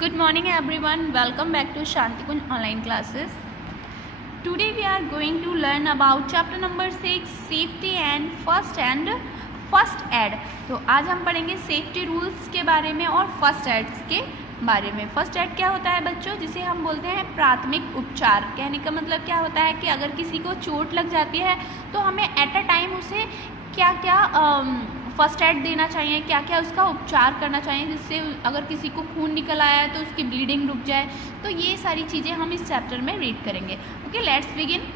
Good morning everyone, welcome back to Shanti Kunj online classes. Today we are going to learn about chapter number 6 safety and first aid. तो आज हम पढ़ेंगे safety rules के बारे में और first aid के बारे में। फर्स्ट एड क्या होता है बच्चों, जिसे हम बोलते हैं प्राथमिक उपचार। कहने का मतलब क्या होता है कि अगर किसी को चोट लग जाती है तो हमें एट अ टाइम उसे क्या क्या फर्स्ट एड देना चाहिए, क्या क्या उसका उपचार करना चाहिए, जिससे अगर किसी को खून निकल आया है तो उसकी ब्लीडिंग रुक जाए। तो ये सारी चीज़ें हम इस चैप्टर में रीड करेंगे। Okay, let's begin.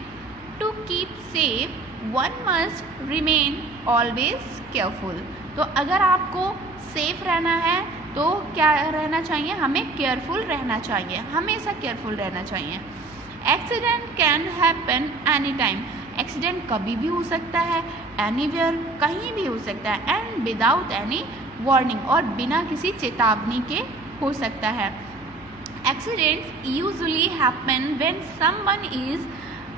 To keep safe one must remain always careful. तो अगर आपको सेफ रहना है तो क्या रहना चाहिए, हमें केयरफुल रहना चाहिए, हमेशा केयरफुल रहना चाहिए। Accident can happen any time. Accident कभी भी हो सकता है, एनीवेयर, कहीं भी हो सकता है, एंड विदाउट एनी वार्निंग, और बिना किसी चेतावनी के हो सकता है। Accidents usually happen when someone is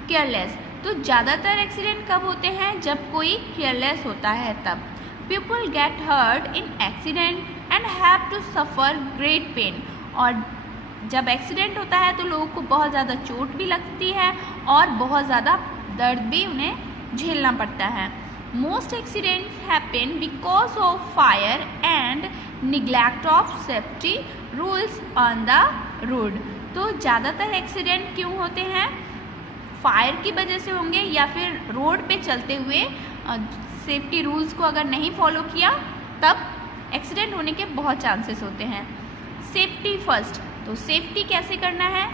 careless. तो ज़्यादातर एक्सीडेंट कब होते हैं, जब कोई केयरलेस होता है तब। People get hurt in accident and have to suffer great pain. और जब एक्सीडेंट होता है तो लोगों को बहुत ज़्यादा चोट भी लगती है और बहुत ज़्यादा दर्द भी उन्हें झेलना पड़ता है। Most accidents happen because of fire and neglect of safety rules on the road. तो ज़्यादातर एक्सीडेंट क्यों होते हैं, फायर की वजह से होंगे या फिर रोड पे चलते हुए सेफ्टी रूल्स को अगर नहीं फॉलो किया तब एक्सीडेंट होने के बहुत चांसेस होते हैं। Safety first. तो सेफ्टी कैसे करना है,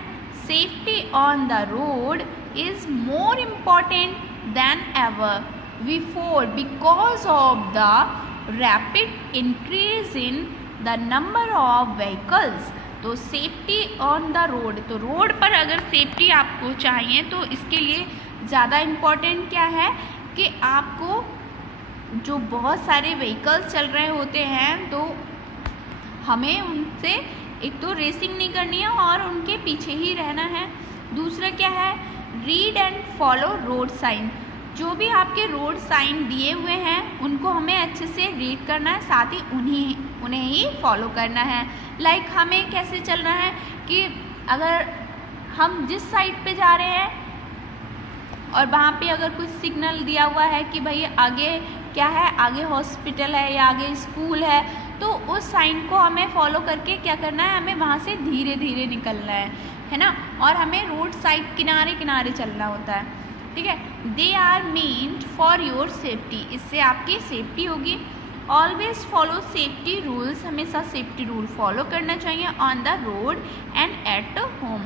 safety on the road is more important than ever before because of the rapid increase in the number of vehicles। तो सेफ्टी ऑन द रोड, तो रोड पर अगर सेफ्टी आपको चाहिए तो इसके लिए ज़्यादा इम्पॉर्टेंट क्या है कि आपको जो बहुत सारे व्हीकल्स चल रहे होते हैं तो हमें उनसे एक तो रेसिंग नहीं करनी है और उनके पीछे ही रहना है। दूसरा क्या है, read and follow road sign. जो भी आपके रोड साइन दिए हुए हैं उनको हमें अच्छे से रीड करना है, साथ ही उन्हें ही फॉलो करना है। लाइक हमें कैसे चलना है कि अगर हम जिस साइड पे जा रहे हैं और वहाँ पे अगर कुछ सिग्नल दिया हुआ है कि भाई आगे क्या है, आगे हॉस्पिटल है या आगे स्कूल है, तो उस साइन को हमें फॉलो करके क्या करना है, हमें वहाँ से धीरे धीरे निकलना है ना। और हमें रोड साइड किनारे किनारे चलना होता है, ठीक है। They are meant for your safety, इससे आपकी सेफ्टी होगी। ऑलवेज फॉलो सेफ्टी रूल्स, हमेशा सेफ्टी रूल फॉलो करना चाहिए on the road and at home.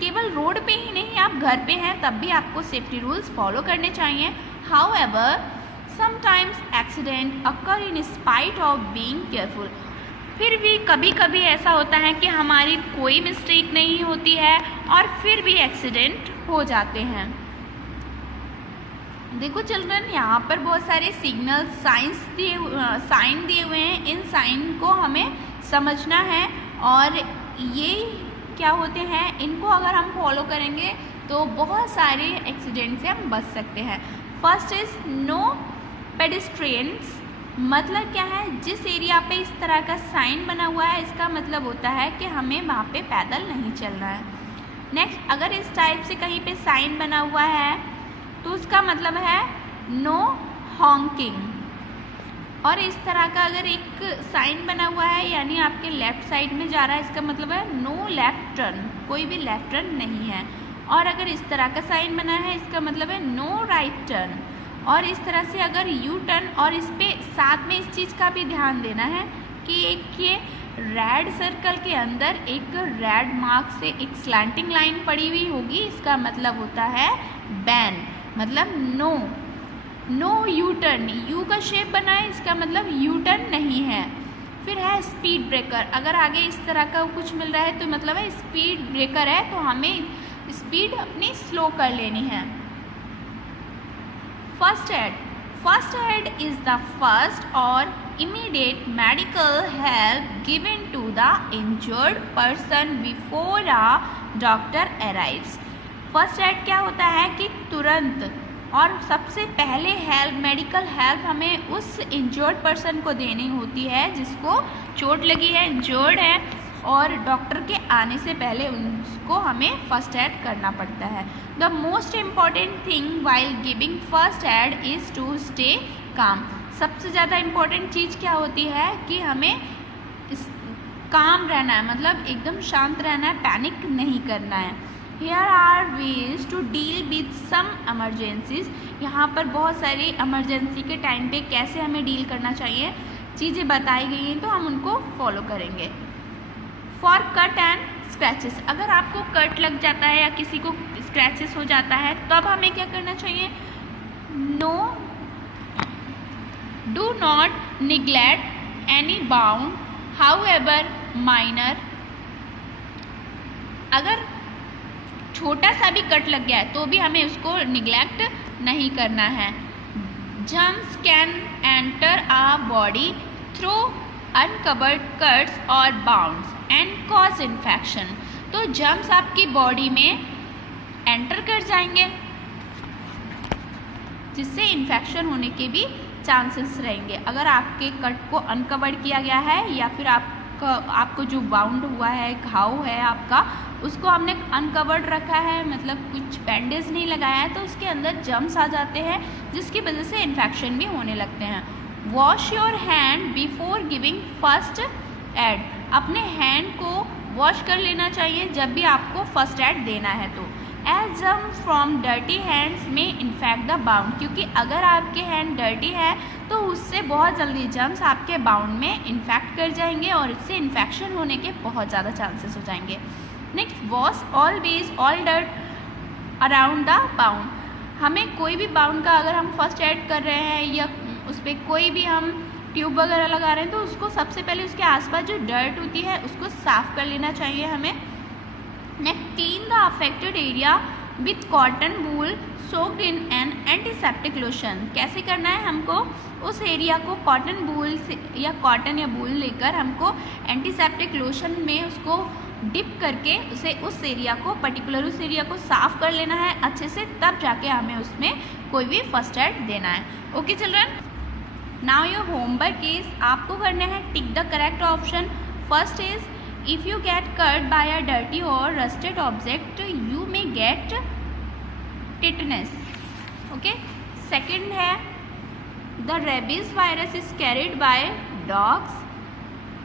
केवल रोड पे ही नहीं, आप घर पे हैं तब भी आपको सेफ्टी रूल्स फॉलो करने चाहिए। However sometimes accident occur in spite of being careful. फिर भी कभी कभी ऐसा होता है कि हमारी कोई मिस्टेक नहीं होती है और फिर भी एक्सीडेंट हो जाते हैं। देखो चिल्ड्रन, यहाँ पर बहुत सारे सिग्नल साइन दिए हुए हैं, इन साइन को हमें समझना है और ये क्या होते हैं, इनको अगर हम फॉलो करेंगे तो बहुत सारे एक्सीडेंट से हम बच सकते हैं। First is no pedestrians. मतलब क्या है, जिस एरिया पे इस तरह का साइन बना हुआ है इसका मतलब होता है कि हमें वहाँ पे पैदल नहीं चलना है। नेक्स्ट, अगर इस टाइप से कहीं पे साइन बना हुआ है तो उसका मतलब है नो हॉन्किंग। और इस तरह का अगर एक साइन बना हुआ है यानी आपके लेफ़्ट साइड में जा रहा है, इसका मतलब है नो लेफ़्ट टर्न, कोई भी लेफ़्ट टर्न नहीं है। और अगर इस तरह का साइन बना है इसका मतलब है नो राइट टर्न। और इस तरह से अगर यू टर्न, और इस पे साथ में इस चीज़ का भी ध्यान देना है कि एक ये रेड सर्कल के अंदर एक रेड मार्क से एक स्लैंटिंग लाइन पड़ी हुई होगी, इसका मतलब होता है बैन, मतलब no. No U turn, U का शेप बना है इसका मतलब यू टर्न नहीं है। फिर है स्पीड ब्रेकर, अगर आगे इस तरह का कुछ मिल रहा है तो मतलब है स्पीड ब्रेकर है, तो हमें स्पीड अपनी स्लो कर लेनी है। First aid. First aid is the first और immediate medical help given to the injured person before a doctor arrives। First aid क्या होता है कि तुरंत और सबसे पहले हेल्प, मेडिकल हेल्प हमें उस इंजर्ड पर्सन को देनी होती है जिसको चोट लगी है, इंजर्ड है, और डॉक्टर के आने से पहले उसको हमें फर्स्ट एड करना पड़ता है। The most important thing while giving first aid is to stay calm. सबसे ज़्यादा इम्पॉर्टेंट चीज़ क्या होती है कि हमें काम रहना है, मतलब एकदम शांत रहना है, पैनिक नहीं करना है। Here are ways to deal with some emergencies। यहाँ पर बहुत सारी इमरजेंसी के टाइम पे कैसे हमें डील करना चाहिए चीज़ें बताई गई हैं, तो हम उनको फॉलो करेंगे। फॉर कट एंड स्क्रैचेस, अगर आपको कट लग जाता है या किसी को स्क्रैचेस हो जाता है तब हमें क्या करना चाहिए? Do not neglect any bound however minor. अगर छोटा सा भी कट लग गया है तो भी हमें उसको निग्लेक्ट नहीं करना है। Germs can enter our body through uncovered cuts और बाउंड्स एंड कॉज इन्फेक्शन। तो जर्म्स आपकी बॉडी में एंटर कर जाएंगे जिससे इन्फेक्शन होने के भी चांसेस रहेंगे। अगर आपके कट को अनकवर्ड किया गया है या फिर आपको जो बाउंड हुआ है, घाव है आपका, उसको हमने अनकवर्ड रखा है, मतलब कुछ बैंडेज नहीं लगाया है, तो उसके अंदर जर्म्स आ जाते हैं जिसकी वजह से इन्फेक्शन भी होने लगते हैं। Wash your hand before giving first add. अपने हैंड को वॉश कर लेना चाहिए जब भी आपको फर्स्ट एड देना है तो। As germ from dirty hands may infect the wound, क्योंकि अगर आपके हैंड डर्टी है तो उससे बहुत जल्दी जर्म्स आपके बाउंड में इन्फेक्ट कर जाएंगे और इससे इन्फेक्शन होने के बहुत ज़्यादा चांसेस हो जाएंगे। Next, wash always all dirt around the bound. हमें कोई भी बाउंड का अगर हम फर्स्ट ऐड कर रहे हैं या उस पर कोई भी हम ट्यूब वगैरह लगा रहे हैं तो उसको सबसे पहले उसके आसपास जो डर्ट होती है उसको साफ कर लेना चाहिए हमें। Next, clean the affected area with cotton wool soaked in an antiseptic lotion. कैसे करना है? हमको उस एरिया को कॉटन वूल से या कॉटन या वूल लेकर हमको एंटीसेप्टिक लोशन में उसको डिप करके उस एरिया को पर्टिकुलर उस एरिया को साफ कर लेना है अच्छे से, तब जाके हमें उसमें कोई भी फर्स्ट एड देना है। Okay children, now your homework is, आपको करना है tick the correct option. First is, if you get cut by a dirty or rusted object you may get tetanus. Okay, second है the rabies virus is carried by dogs.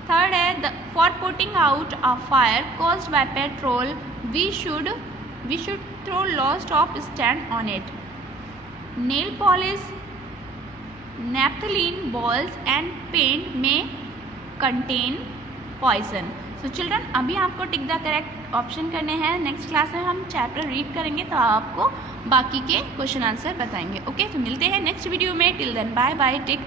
Third है for putting out a fire caused by petrol we should throw लॉस्ट of sand on it. Nail polish, naphthalene balls and paint में contain poison. So children, अभी आपको टिक the correct option करने हैं। Next class में हम chapter read करेंगे तो आपको बाकी के क्वेश्चन आंसर बताएंगे। ओके, तो मिलते हैं नेक्स्ट वीडियो में। Till then bye bye, take